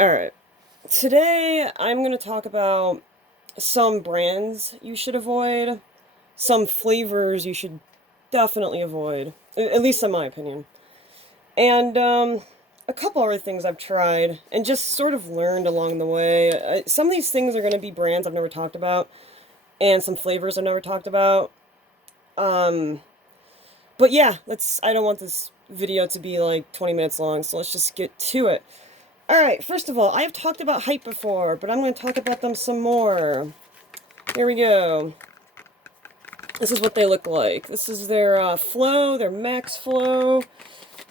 Alright, today I'm going to talk about some brands you should avoid, some flavors you should definitely avoid, at least in my opinion, and a couple other things I've tried and just sort of learned along the way. Some of these things are going to be brands I've never talked about, and some flavors I've never talked about. Um, but yeah, I don't want this video to be like 20 minutes long, so let's just get to it. Alright, first of all, I have talked about Hype before, but I'm going to talk about them some more. Here we go. This is what they look like. This is their flow, their max flow.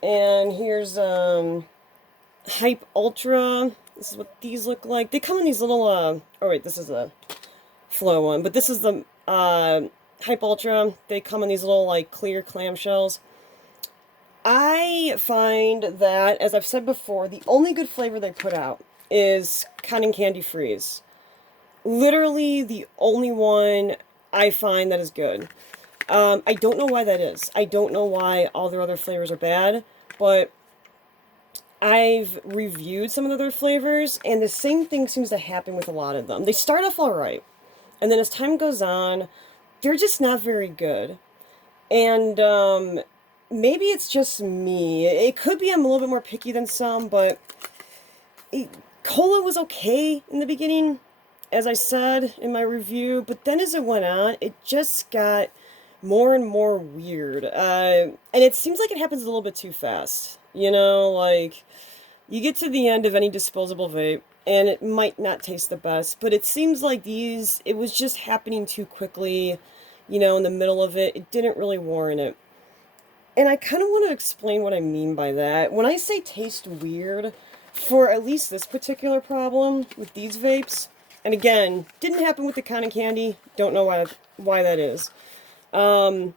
And here's Hype Ultra. This is what these look like. They come in these little, oh wait, this is a flow one. But this is the Hype Ultra. They come in these little, like, clear clamshells. I find that, as I've said before, the only good flavor they put out is Cotton Candy Freeze. Literally the only one I find that is good. I don't know why that is. I don't know why all their other flavors are bad, but I've reviewed some of the other flavors, and the same thing seems to happen with a lot of them. They start off alright, and then as time goes on, they're just not very good. And, maybe it's just me. It could be I'm a little bit more picky than some, but cola was okay in the beginning, as I said in my review, but then as it went on, it just got more and more weird. And it seems like it happens a little bit too fast. You know, like, you get to the end of any disposable vape, and it might not taste the best, but it seems like it was just happening too quickly, you know, in the middle of it. It didn't really warrant it. And I kind of want to explain what I mean by that. When I say taste weird, for at least this particular problem with these vapes, and again, didn't happen with the cotton candy, don't know why that is. I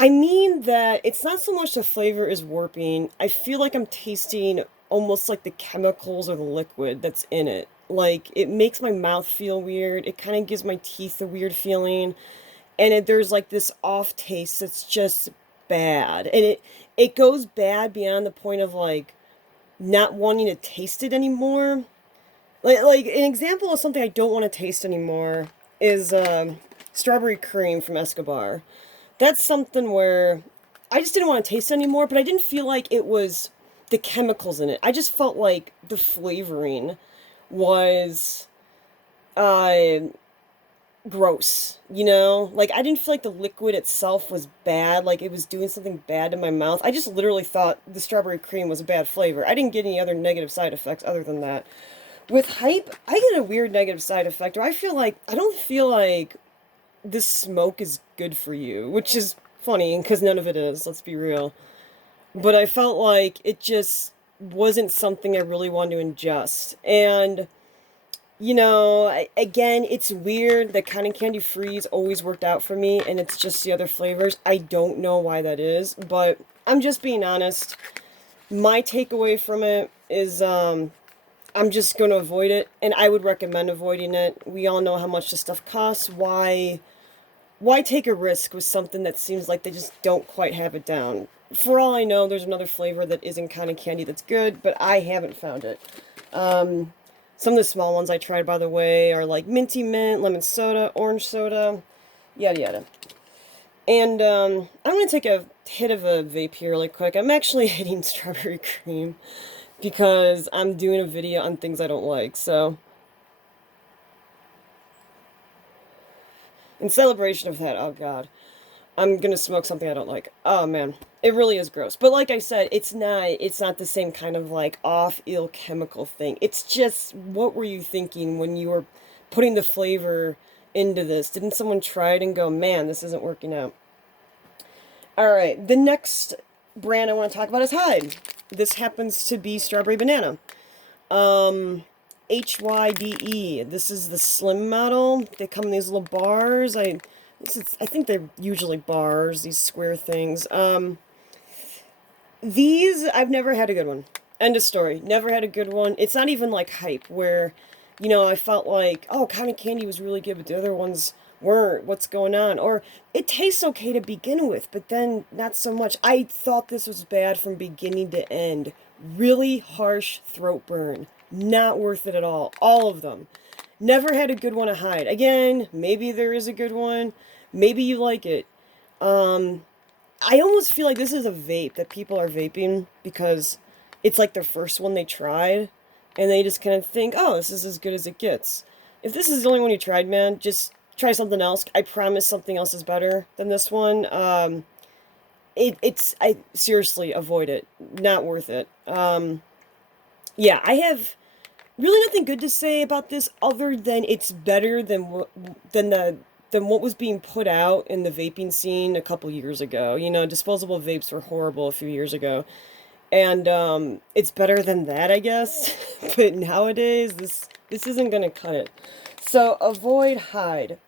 mean that it's not so much the flavor is warping, I feel like I'm tasting almost like the chemicals or the liquid that's in it. Like, it makes my mouth feel weird, it kind of gives my teeth a weird feeling, and there's like this off taste that's just bad. And it goes bad beyond the point of like not wanting to taste it anymore. Like an example of something I don't want to taste anymore is strawberry cream from Escobar. That's something where I just didn't want to taste it anymore, but I didn't feel like it was the chemicals in it. I just felt like the flavoring was uh gross, you know? Like, I didn't feel like the liquid itself was bad, like it was doing something bad in my mouth. I just literally thought the strawberry cream was a bad flavor. I didn't get any other negative side effects other than that. With Hype, I get a weird negative side effect where I don't feel like this smoke is good for you, which is funny, because none of it is, let's be real. But I felt like it just wasn't something I really wanted to ingest. And you know, again, it's weird that cotton candy freeze always worked out for me, and it's just the other flavors. I don't know why that is, but I'm just being honest. My takeaway from it is I'm just going to avoid it, and I would recommend avoiding it. We all know how much this stuff costs. Why take a risk with something that seems like they just don't quite have it down? For all I know, there's another flavor that isn't cotton candy that's good, but I haven't found it. Some of the small ones I tried, by the way, are like minty mint, lemon soda, orange soda, yada yada. And I'm going to take a hit of a vape here really quick. I'm actually hitting strawberry cream because I'm doing a video on things I don't like. So, in celebration of that, oh god, I'm gonna smoke something I don't like. Oh man, it really is gross. But like I said, it's not the same kind of like off ill chemical thing. It's just, what were you thinking when you were putting the flavor into this? Didn't someone try it and go, man, this isn't working out? Alright, the next brand I want to talk about is Hyde. This happens to be strawberry banana. Hyde. This is the slim model. They come in these little bars. I think they're usually bars, these square things. These, I've never had a good one. End of story. Never had a good one. It's not even like Hype, where, you know, I felt like, oh, cotton candy was really good, but the other ones weren't. What's going on? Or, it tastes okay to begin with, but then not so much. I thought this was bad from beginning to end. Really harsh throat burn. Not worth it at all. All of them. Never had a good one to Hyde. Again, maybe there is a good one. Maybe you like it. Um, I almost feel like this is a vape that people are vaping because it's like their first one they tried, and they just kind of think, oh, this is as good as it gets. If this is the only one you tried, man, just try something else. I promise something else is better than this one. I seriously avoid it. Not worth it. Yeah, I have really nothing good to say about this other than it's better than what was being put out in the vaping scene a couple years ago. You know, disposable vapes were horrible a few years ago, and it's better than that, I guess. But nowadays, this isn't gonna cut it. So avoid Hyde.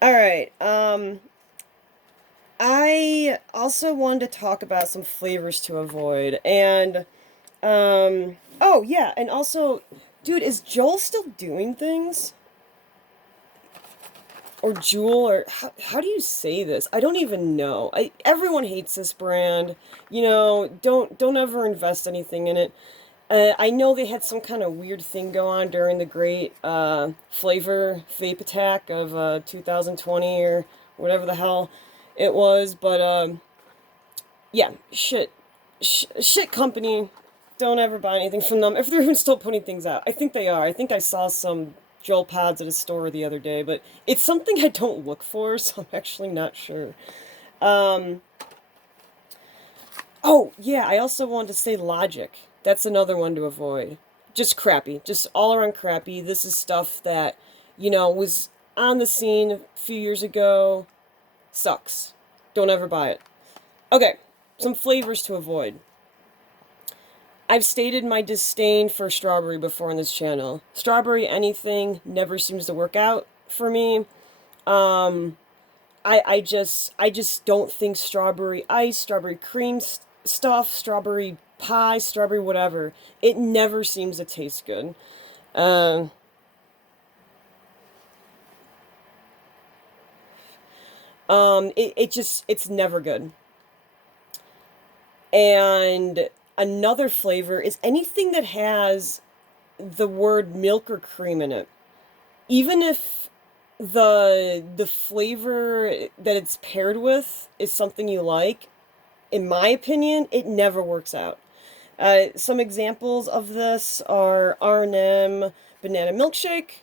All right. I also wanted to talk about some flavors to avoid, and oh yeah, and also, dude, is JUUL still doing things? Or JUUL, or how do you say this? I don't even know. Everyone hates this brand. You know, don't ever invest anything in it. I know they had some kind of weird thing go on during the great flavor vape attack of 2020 or whatever the hell it was, but yeah, shit company. Don't ever buy anything from them. If they're even still putting things out. I think they are. I think I saw some JUUL pods at a store the other day, but it's something I don't look for, so I'm actually not sure. Um, oh, yeah, I also wanted to say Logic. That's another one to avoid. Just crappy. Just all around crappy. This is stuff that, you know, was on the scene a few years ago. Sucks. Don't ever buy it. Okay, some flavors to avoid. I've stated my disdain for strawberry before on this channel. Strawberry anything never seems to work out for me. Um, I just don't think strawberry ice, strawberry cream stuff, strawberry pie, strawberry whatever. It never seems to taste good. Uh, it's never good. And another flavor is anything that has the word milk or cream in it. Even if the flavor that it's paired with is something you like, in my opinion, it never works out. Some examples of this are R&M banana milkshake.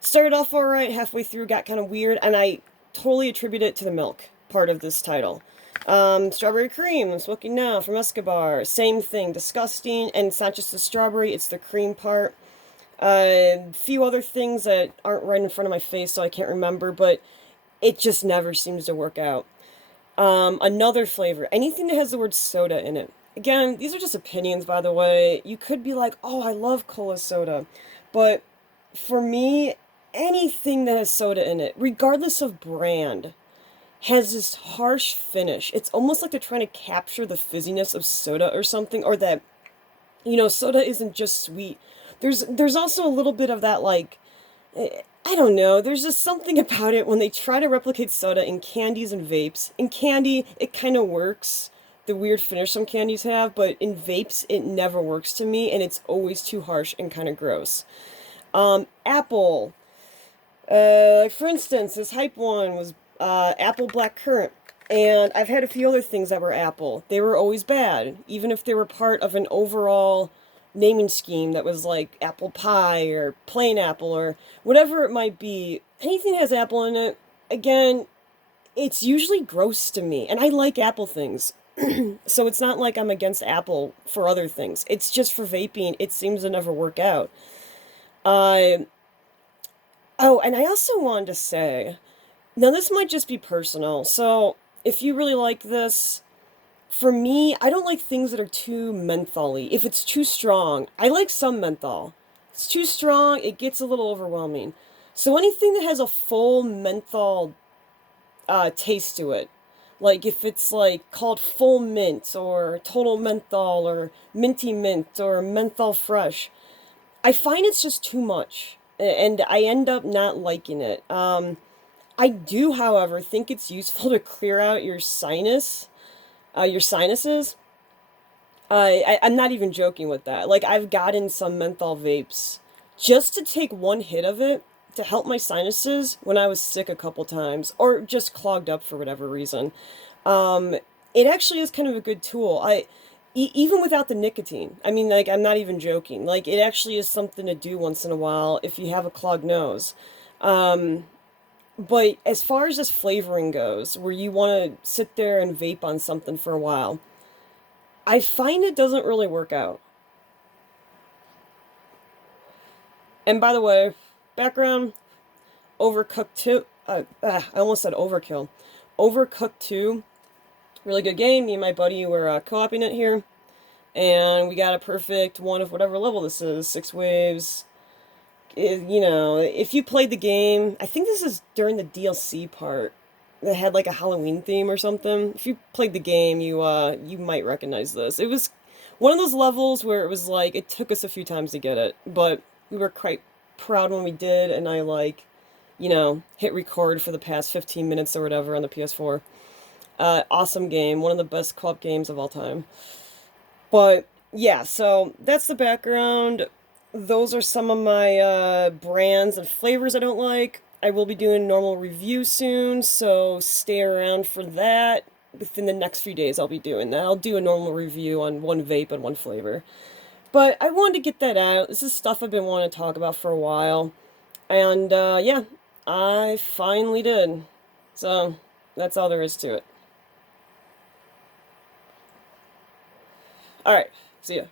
Started off alright, halfway through got kind of weird, and I totally attribute it to the milk part of this title. Strawberry cream, I'm smoking now from Escobar. Same thing, disgusting, and it's not just the strawberry, it's the cream part. A few other things that aren't right in front of my face, so I can't remember, but it just never seems to work out. Another flavor, anything that has the word soda in it. Again, these are just opinions, by the way. You could be like, oh, I love cola soda. But for me, anything that has soda in it, regardless of brand, has this harsh finish. It's almost like they're trying to capture the fizziness of soda or something, or that, you know, soda isn't just sweet. There's also a little bit of that, like, I don't know, there's just something about it when they try to replicate soda in candies and vapes. In candy, it kind of works, the weird finish some candies have, but in vapes, it never works to me, and it's always too harsh and kind of gross. Apple. Like for instance, this Hype one was apple black currant. And I've had a few other things that were apple. They were always bad, even if they were part of an overall naming scheme that was like apple pie or plain apple or whatever it might be. Anything that has apple in it, again, it's usually gross to me. And I like apple things. So it's not like I'm against apple for other things. It's just for vaping, it seems to never work out. Uh, oh, and I also wanted to say, now this might just be personal. So if you really like this, for me, I don't like things that are too mentholy. If it's too strong, I like some menthol. If it's too strong, it gets a little overwhelming. So anything that has a full menthol taste to it, like if it's like called full mint or total menthol or minty mint or menthol fresh, I find it's just too much, and I end up not liking it. I do, however, think it's useful to clear out your sinuses. I'm not even joking with that. Like, I've gotten some menthol vapes just to take one hit of it to help my sinuses when I was sick a couple times or just clogged up for whatever reason. Um, it actually is kind of a good tool. Even without the nicotine, I mean, like, I'm not even joking. Like, it actually is something to do once in a while if you have a clogged nose. Um, but as far as this flavoring goes, where you want to sit there and vape on something for a while, I find it doesn't really work out. And by the way, background, Overcooked 2. I almost said Overkill. Overcooked 2. Really good game. Me and my buddy were co-oping it here. And we got a perfect one of whatever level this is. 6 waves. You know, if you played the game, I think this is during the DLC part that had like a Halloween theme or something. If you played the game, you might recognize this. It was one of those levels where it was like it took us a few times to get it, but we were quite proud when we did, and I like, hit record for the past 15 minutes or whatever on the PS4. Awesome game, one of the best co-op games of all time. But yeah, so that's the background. Those are some of my brands and flavors I don't like. I will be doing normal review soon, so stay around for that. Within the next few days, I'll be doing that. I'll do a normal review on one vape and one flavor. But I wanted to get that out. This is stuff I've been wanting to talk about for a while. And yeah, I finally did. So that's all there is to it. Alright, see ya.